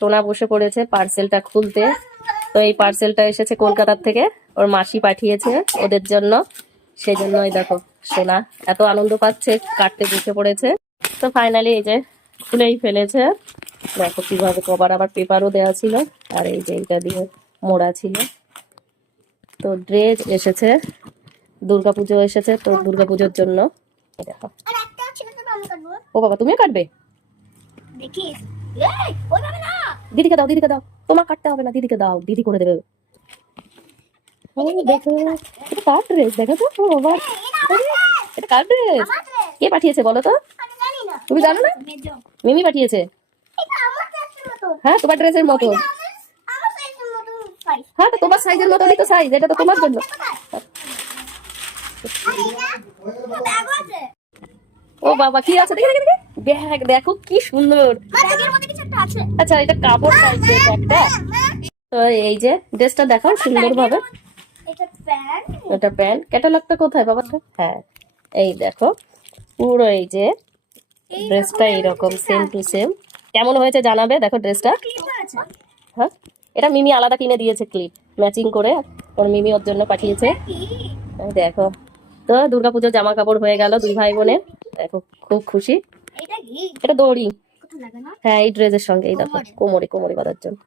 সোনা বসে পড়েছে পার্সেলটা খুলতে। তো এই পার্সেলটা এসেছে কলকাতার থেকে, ওর মাসি পাঠিয়েছে ওদের জন্য। সেই জন্যই দেখো সোনা এত আনন্দ পাচ্ছে, কাটতে বসে পড়েছে। তো ফাইনালি এই যে খুলেই ফেলেছে। দেখো কিভাবে কভার, আবার পেপারও দেওয়া ছিল, আর এই যে এইটা দিয়ে মোড়া ছিল। তো ড্রেস এসেছে, দুর্গাপুজো এসেছে, তো দুর্গাপুজোর জন্য। দেখো ও বাবা, তুমিও কাটবে? দিদিকে দাও, দিদিকে দাও, তোমার কাটতে হবে না, দিদিকে দাও, দিদি করে দেবে। দেখো এটা কার ড্রেস, দেখো তো। ও বাবা, এটা কার ড্রেস? কে পাঠিয়েছে বলো তো? তুমি জানো না? মিমি পাঠিয়েছে। হ্যাঁ, তোমার ড্রেসের মতো। হ্যাঁ, তো তোমার সাইজের মতনই তো সাইজ, এটা তো তোমার জন্য। ও বাবা, কি আছে দেখে দেখে ব্যাগ, দেখো কি সুন্দর। আচ্ছা, এটা কাপড় টাইপের ব্যাগটা। তো এই যে ড্রেসটা দেখো সুন্দর ভাবে। এটা প্যান্ট, ক্যাটালগটা কোথায় বাবাটা? হ্যাঁ, এই দেখো পুরো এই যে ড্রেসটা এইরকম সেম টু সেম। কেমন হয়েছে জানাবে। দেখো ড্রেসটা। হ্যাঁ, এটা মিমি আলাদা কিনে দিয়েছে ক্লিপ ম্যাচিং করে, ওর মিমি ওর জন্য পাঠিয়েছে। দেখো, তো দুর্গাপুজোর জামা কাপড় হয়ে গেল দুই ভাই বোনের। দেখো খুব খুশি। এটা দড়ি। হ্যাঁ, এই ড্রেসের সঙ্গে এই দেখো কোমরে কোমরে বাঁধার জন্য।